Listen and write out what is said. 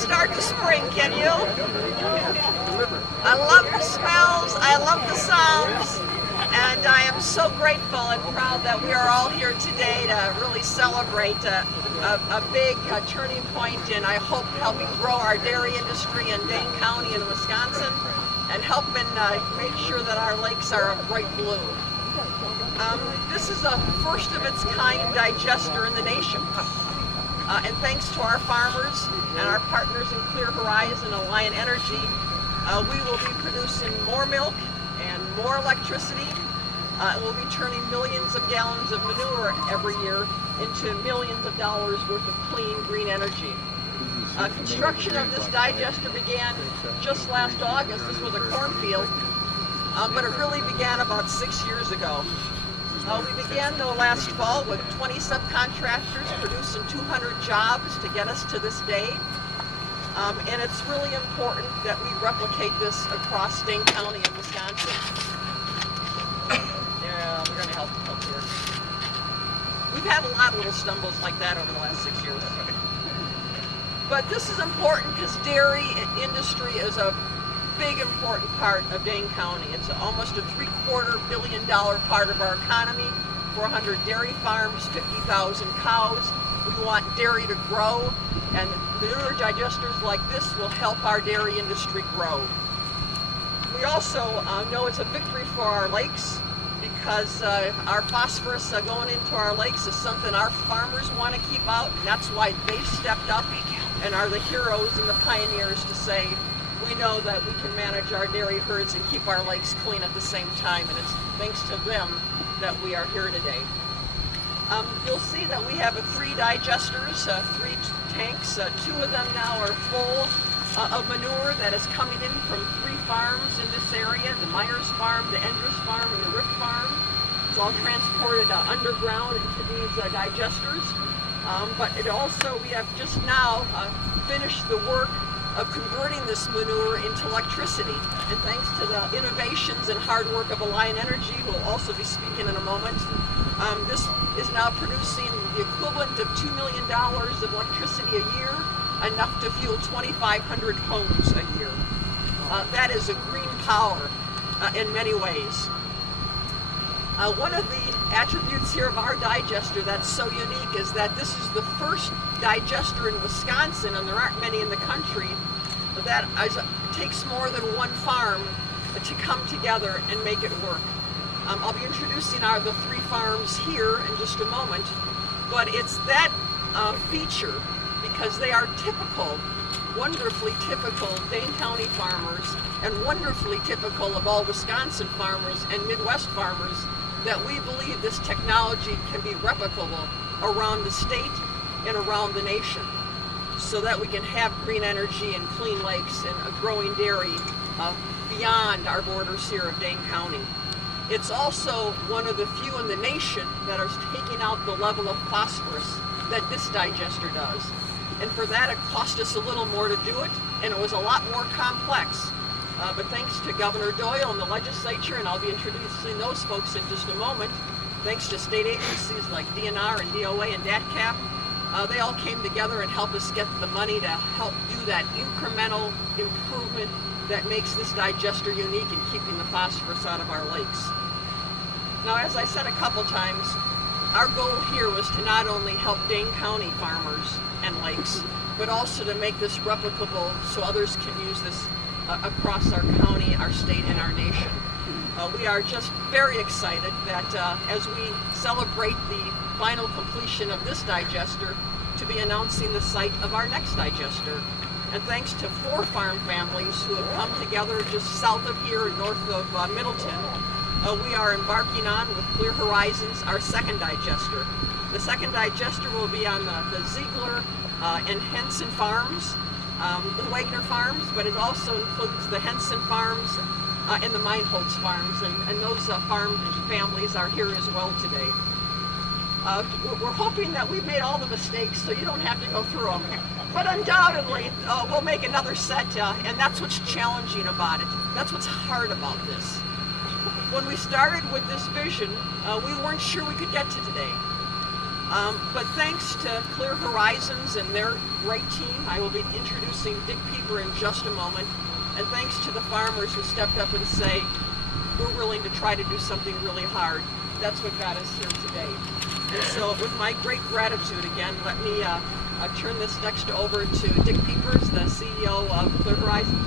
start the spring, can you? I love the smells, I love the sounds, and I am so grateful and proud that we are all here today to really celebrate a big turning point in, I hope, helping grow our dairy industry in Dane County in Wisconsin and helping make sure that our lakes are a bright blue. This is a first of its kind digester in the nation. And thanks to our farmers and our partners in Clear Horizon, Alliant Energy, we will be producing more milk and more electricity. We'll be turning millions of gallons of manure every year into millions of dollars worth of clean, green energy. Construction of this digester began just last August. This was a cornfield, but it really began about 6 years ago. We began though last fall with 20 subcontractors producing 200 jobs to get us to this day. And it's really important that we replicate this across Dane County and Wisconsin. Yeah, we're going to help here. We've had a lot of little stumbles like that over the last 6 years. But this is important because dairy industry is a big important part of Dane County. It's almost a $750 million part of our economy, 400 dairy farms, 50,000 cows. We want dairy to grow, and manure digesters like this will help our dairy industry grow. We also know it's a victory for our lakes because our phosphorus going into our lakes is something our farmers want to keep out, and that's why they've stepped up and are the heroes and the pioneers to say, we know that we can manage our dairy herds and keep our lakes clean at the same time, and it's thanks to them that we are here today. You'll see that we have 3 digesters, 3 tanks. 2 of them now are full of manure that is coming in from 3 farms in this area, the Myers Farm, the Endress Farm, and the Rick Farm. It's all transported underground into these digesters. But it also, we have just now finished the work of converting this manure into electricity. And thanks to the innovations and hard work of Alliant Energy, who will also be speaking in a moment, this is now producing the equivalent of $2 million of electricity a year, enough to fuel 2,500 homes a year. That is a green power in many ways. One of the attributes here of our digester that's so unique is that this is the first digester in Wisconsin, and there aren't many in the country, that takes more than 1 farm to come together and make it work. I'll be introducing the 3 farms here in just a moment, but it's that feature because they are typical, wonderfully typical Dane County farmers and wonderfully typical of all Wisconsin farmers and Midwest farmers, that we believe this technology can be replicable around the state and around the nation so that we can have green energy and clean lakes and a growing dairy beyond our borders here of Dane County. It's also one of the few in the nation that are taking out the level of phosphorus that this digester does. And for that, it cost us a little more to do it, and it was a lot more complex. But thanks to Governor Doyle and the legislature, and I'll be introducing those folks in just a moment, thanks to state agencies like DNR and DOA and DATCAP, they all came together and helped us get the money to help do that incremental improvement that makes this digester unique in keeping the phosphorus out of our lakes. Now, as I said a couple times, our goal here was to not only help Dane County farmers and lakes, but also to make this replicable so others can use this across our county, our state, and our nation. We are just very excited that as we celebrate the final completion of this digester, to be announcing the site of our next digester. And thanks to 4 farm families who have come together just south of here, north of Middleton, we are embarking on with Clear Horizons our 2nd digester. The 2nd digester will be on the Ziegler and Henson farms, the Wagner farms, but it also includes the Henson farms and the Meinholz farms, and those farm families are here as well today. We're hoping that we've made all the mistakes so you don't have to go through them, but undoubtedly we'll make another set, and that's what's challenging about it. That's what's hard about this. When we started with this vision, we weren't sure we could get to today. But thanks to Clear Horizons and their great team, I will be introducing Dick Pieper in just a moment. And thanks to the farmers who stepped up and say, we're willing to try to do something really hard. That's what got us here today. And so with my great gratitude again, let me turn this next over to Dick Piepers, the CEO of Clear Horizons.